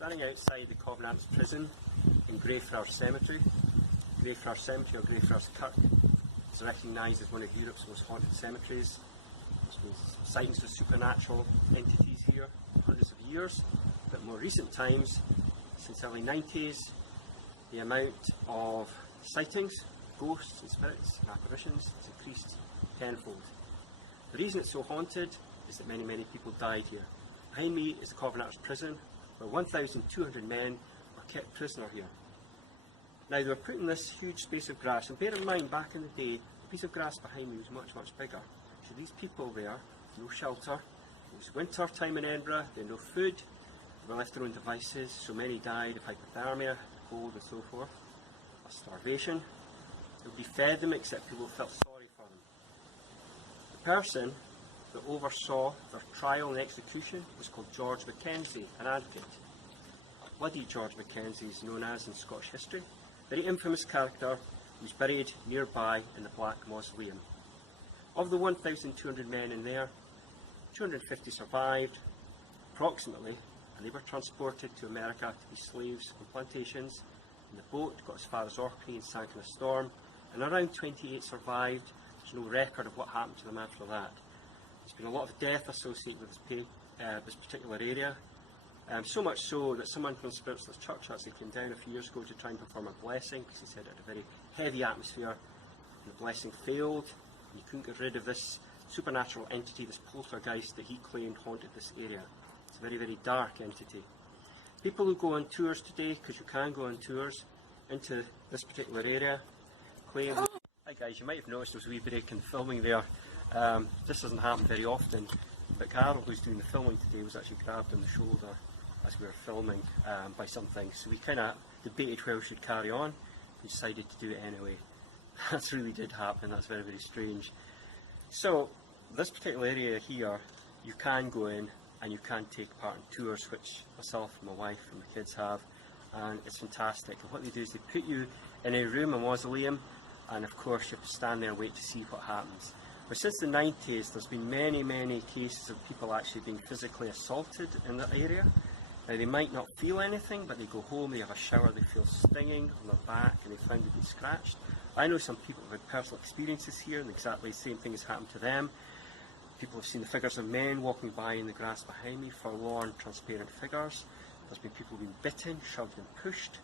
Standing outside the Covenanters prison in Greyfriars Cemetery. Greyfriars Cemetery, or Greyfriars Kirk, is recognised as one of Europe's most haunted cemeteries. There's been sightings of supernatural entities here for hundreds of years, but more recent times, since the early 90s, the amount of sightings, ghosts and spirits and apparitions has increased tenfold. The reason it's so haunted is that many people died here. Behind me is the Covenanters prison, where 1,200 men were kept prisoner here. Now they were put in this huge space of grass, and bear in mind, back in the day, the piece of grass behind me was much bigger. So these people there, no shelter, it was winter time in Edinburgh, they had no food, they were left to their own devices, so many died of hypothermia, cold and so forth, or starvation. Nobody fed them except people felt sorry for them. The person that oversaw their trial and execution was called George Mackenzie, an advocate. Bloody George Mackenzie is known as in Scottish history. Very infamous character who's buried nearby in the Black Mausoleum. Of the 1,200 men in there, 250 survived, approximately, and they were transported to America to be slaves on plantations. And the boat got as far as Orkney and sank in a storm, and around 28 survived. There's no record of what happened to them after that. There's been a lot of death associated with this particular area. So much so that someone from Spiritualist Church actually came down a few years ago to try and perform a blessing, because he said it had a very heavy atmosphere, and the blessing failed, and you couldn't get rid of this supernatural entity, this poltergeist that he claimed haunted this area. It's a very dark entity. People who go on tours today, because you can go on tours into this particular area, claim... Hi guys, you might have noticed there was a wee break in the filming there. This doesn't happen very often, but Carol, who's doing the filming today, was actually grabbed on the shoulder as we were filming by something, so we kind of debated where we should carry on. We decided to do it anyway. That really did happen. That's very strange. So this particular area here, you can go in and you can take part in tours, which myself and my wife and my kids have, and it's fantastic. And what they do is they put you in a room, a mausoleum, and of course you have to stand there and wait to see what happens. But since the 90s, there's been many cases of people actually being physically assaulted in that area. Now they might not feel anything, but they go home, they have a shower, they feel stinging on their back, and they find they've been scratched. I know some people have had personal experiences here, and exactly the same thing has happened to them. People have seen the figures of men walking by in the grass behind me, forlorn, transparent figures. There's been people being bitten, shoved and pushed.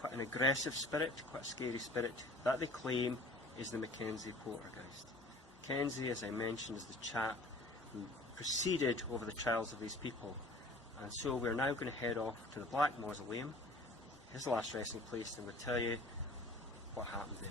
Quite an aggressive spirit, quite a scary spirit, that they claim is the Mackenzie poltergeist. Mackenzie, as I mentioned, is the chap who proceeded over the trials of these people. And so we're now going to head off to the Black Mausoleum, his last resting place, and we'll tell you what happened there.